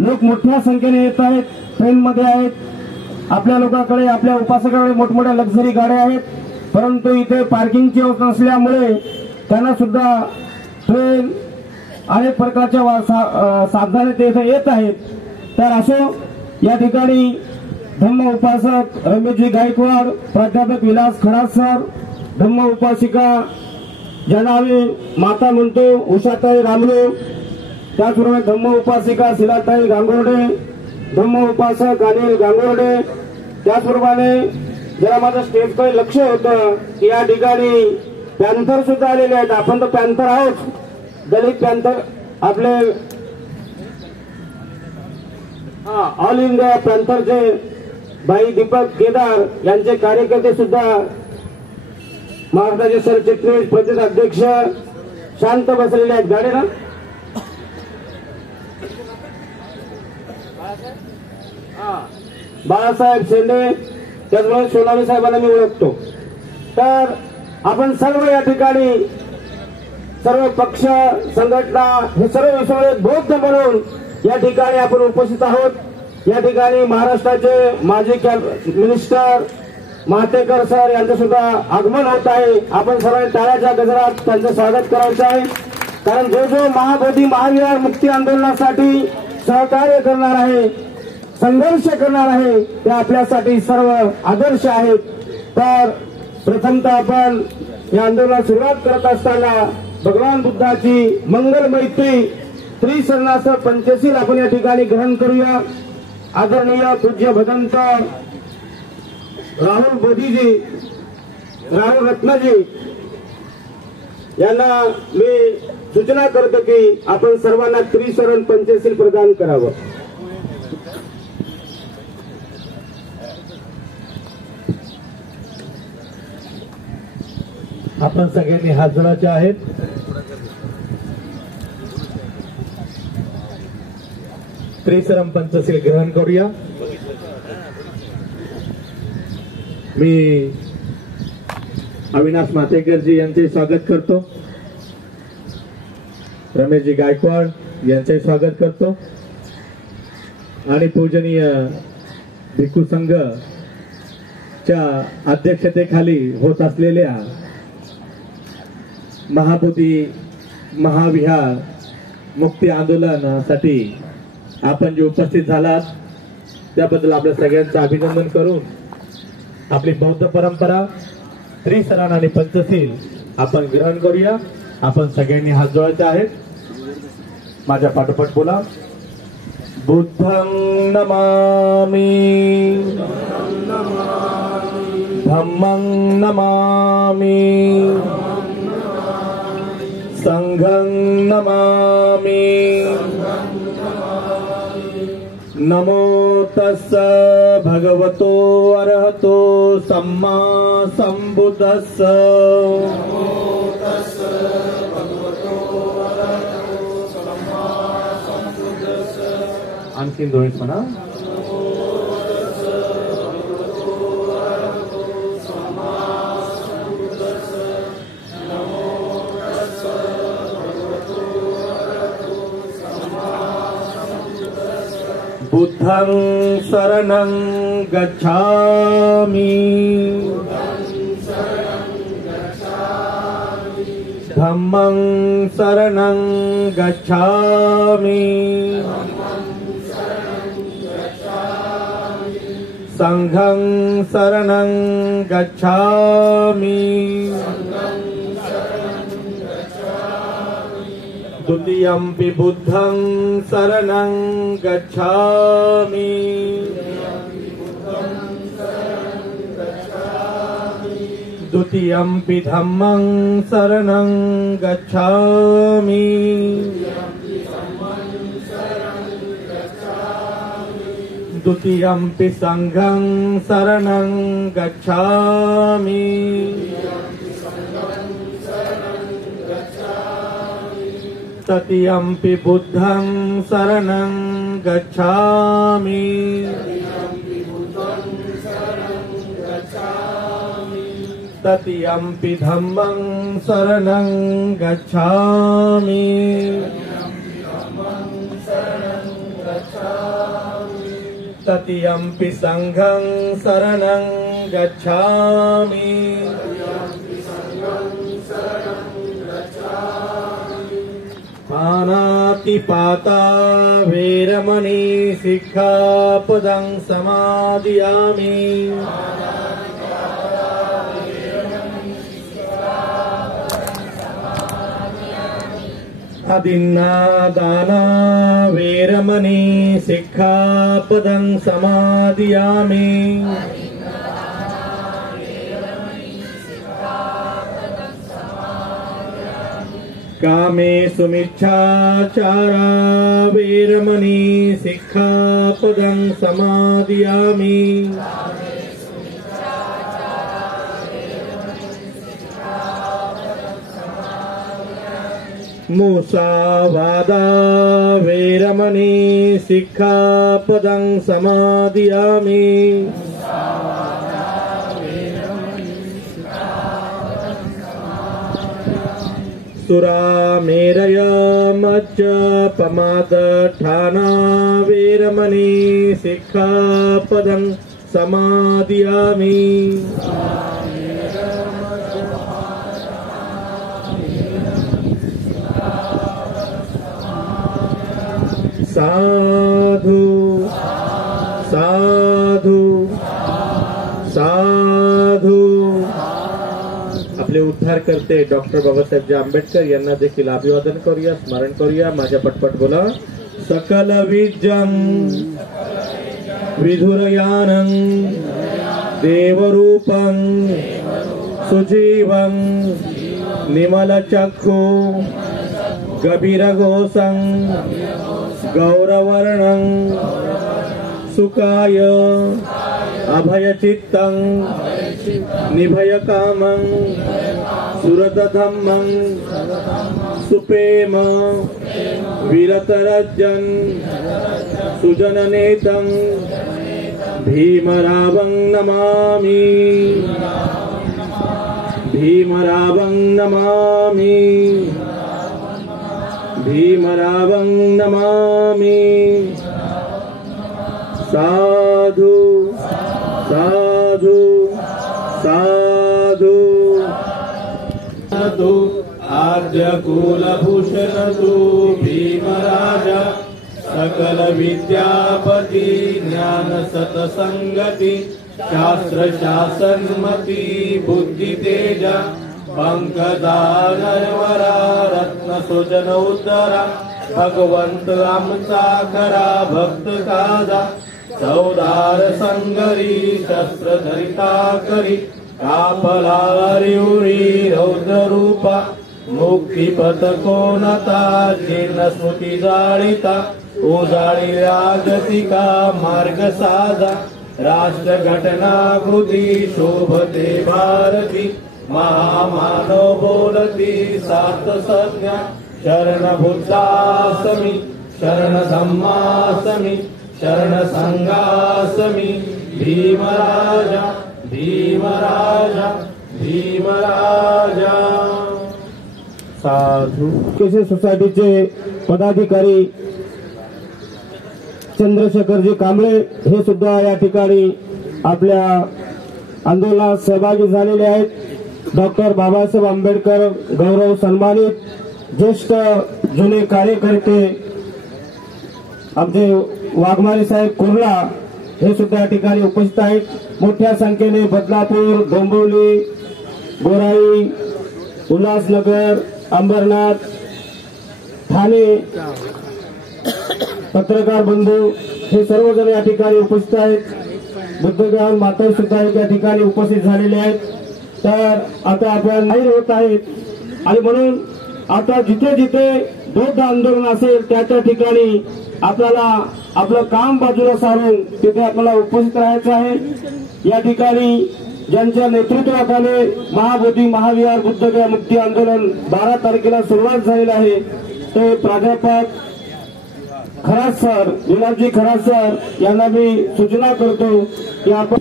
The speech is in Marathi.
लोक मोठ्या संख्येने येत आहेत, ट्रेनमध्ये आहेत. आपल्या लोकांकडे, आपल्या उपासकाकडे मोठमोठ्या लक्झरी गाड्या आहेत, परंतु इथे पार्किंगची व्यवस्था नसल्यामुळे त्यांना सुद्धा ट्रेन अनेक प्रकारच्या साधनाने ते इथे येत आहेत. तर असो, या ठिकाणी धम्म उपासक रमेशजी गायकवाड, प्राध्यापक विलास खरात सर, धम्म उपासिका ज्यांना आम्ही माता म्हणतो उषाताई रामले, त्याचप्रमाणे धम्म उपासिका शिलाताई गांगोर्डे, धम्म उपासक अनिल गांगोर्डे. त्याचप्रमाणे जरा माझं स्टेजकडे लक्ष होतं की या ठिकाणी पॅन्थर सुद्धा आलेले आहेत. आपण तर पॅन्थर आहोत, दलित पॅन्थर आपले ऑल इंडिया पॅन्थरचे भाई दीपक केदार यांचे कार्यकर्ते सुद्धा, महाराष्ट्राचे सरचिटणीस प्रदेश अध्यक्ष शांत बसलेले आहेत. गाडी ना बाळासाहेब शेंडे, त्याचमुळे सोनाली साहेबांना मी ओळखतो. तर आपण सर्व या ठिकाणी सर्व पक्ष संघटना हे सर्व विसरले बौद्ध म्हणून या ठिकाणी आपण उपस्थित आहोत. या ठिकाणी महाराष्ट्राचे माजी मिनिस्टर महातेकर सर यांचं सुद्धा आगमन होत आहे. आपण सर्वांनी टाळ्याच्या गजरात त्यांचं स्वागत करायचं आहे. कारण जो जो महाबोधी महाविहार मुक्ती आंदोलनासाठी सहकार्य करणार आहे, संघर्ष करणार आहे, ते आपल्यासाठी सर्व आदर्श आहेत. तर प्रथमतः आपण या आंदोलनाला सुरुवात करत असताना भगवान बुद्धाची मंगल मैत्री त्रिसरणासह पंचशील आपण या ठिकाणी ग्रहण करूया. आदरणीय पूज्य भगवंत राहुल बोधीजी, राहुल रत्नजी यांना मी सूचना करतो की आपण सर्वांना त्रिसरण पंचशील प्रदान करावं. आपण सगळ्यांनी हात जोडायचे आहेत. त्रिसरम पंचशील ग्रहण करूया. मी अविनाश मातेकरजी यांचे स्वागत करतो, रमेशजी गायकवाड यांचे स्वागत करतो आणि पूजनीय भिक्खू संघच्या अध्यक्षतेखाली होत असलेल्या महाबोधी महाविहार मुक्ती आंदोलनासाठी आपण जे उपस्थित झालात त्याबद्दल आपल्या सगळ्यांचं अभिनंदन करून आपली बौद्ध परंपरा त्रिसरण आणि पंचशील आपण ग्रहण करूया. आपण सगळ्यांनी हात जोडायचे आहेत. माझ्या पाठोपाठ बोला. बुद्धं नमामि, धम्मं नमामि, संघं नमामि. नमो तस्स भगवतो अरहतो सम्मा संबुद्धस्स. आणखीन दोन म्हणा. बुद्धं शरणं गच्छामि, धम्मं शरणं गच्छामि, संघं शरणं गच्छामि. द्वितीयंपि बुद्धं शरणं गच्छामि, द्वितीयंपि धम्मं शरणं गच्छामि, द्वितीयंपि संघं शरणं गच्छामि. तृतीयंपि बुद्धं शरणं गच्छामि, तृतीयंपि धम्मं शरणं गच्छामि. ततियम्पि संघं शरणं गच्छामि। पानातिपाता वेरमणि सिक्खापदं समादयामि। अदिन्नादाना वेरमणि सिक्खापदं समादयामि। कामेषु मिच्छाचारा वेरमणि सिक्खापदं समादयामि। मुसावादा वेरमणि सिक्खापदं समादयामि। सुरामेरय मज्जपमादठाना वेरमणि सिक्खापदं समादयामि। साधु साधु साधु। आपले उद्धार करते डॉक्टर बाबासाहेब आंबेडकर यांना देखील अभिवादन करूया, स्मरण करूया। माझ्या पटपट बोला। सकल विद्यं विधुरयानं देवरूपं सुजीवं निर्मलचक्षु गभीरघोषं गौरवर्णं सुखाय अभयचित्तं निभयकामं सुरतधम्मं सुप्रेम वीरतरजन् सुजननेतं भीमरावं नमामि। भीमरावं नमामि। भीमरावं नमामि। साधु साधु साधु। आद्य कुलभूषण तु भीमराजा सकल विद्यापति ज्ञान सतसंगति शास्त्र शासनमति बुद्धि तेजा पंकदानवरा रत्न सुजन उद्धरा भगवंत आमचा खरा भक्त काजा चौदार संगरी शस्त्र धरिता करी कापलारी उरी रौद्र रूपा मुक्ती पथकोनता जीर्ण स्मृती जाळीता उजाळी राजतिका मार्ग साधा राष्ट्र घटना कृती शोभते भारती महामानव बोलती सात संज्ञा शरण बुद्धासमी शरण धम्मासमी शरण संघासमी भीमराजा भीमराजा भीमराजा। साधू। केशव सोसायटीचे पदाधिकारी चंद्रशेखरजी कांबळे हे सुद्धा या ठिकाणी आपल्या आंदोलनात सहभागी झालेले आहेत। डॉक्टर बाबासाहेब आंबेडकर गौरव सन्मानित ज्येष्ठ जुने कार्यकर्ते आमचे वाघमारे साहेब कुर्ला हे सुद्धा या ठिकाणी उपस्थित आहेत। मोठ्या संख्येने बदलापूर डोंबिवली गोराई उल्हासनगर अंबरनाथ ठाणे पत्रकार बंधू हे सर्वजण या ठिकाणी उपस्थित आहेत। बुद्धगण माता सुद्धा या ठिकाणी उपस्थित झालेले आहेत। तर आता आपण जाहीर होत आहेत आणि म्हणून आता जिथे जिथे बौद्ध आंदोलन असेल त्या त्या ठिकाणी आपल्याला आपलं काम बाजूला सारून तिथे आपल्याला उपस्थित राहायचं आहे। या ठिकाणी ज्यांच्या नेतृत्वाखाली महाबोधी महाविहार बुद्धगया मुक्ती आंदोलन 12 तारखेला सुरुवात झालेलं आहे ते प्राध्यापक खरात सर गुलाबजी खरात सर यांना मी सूचना करतो की आपण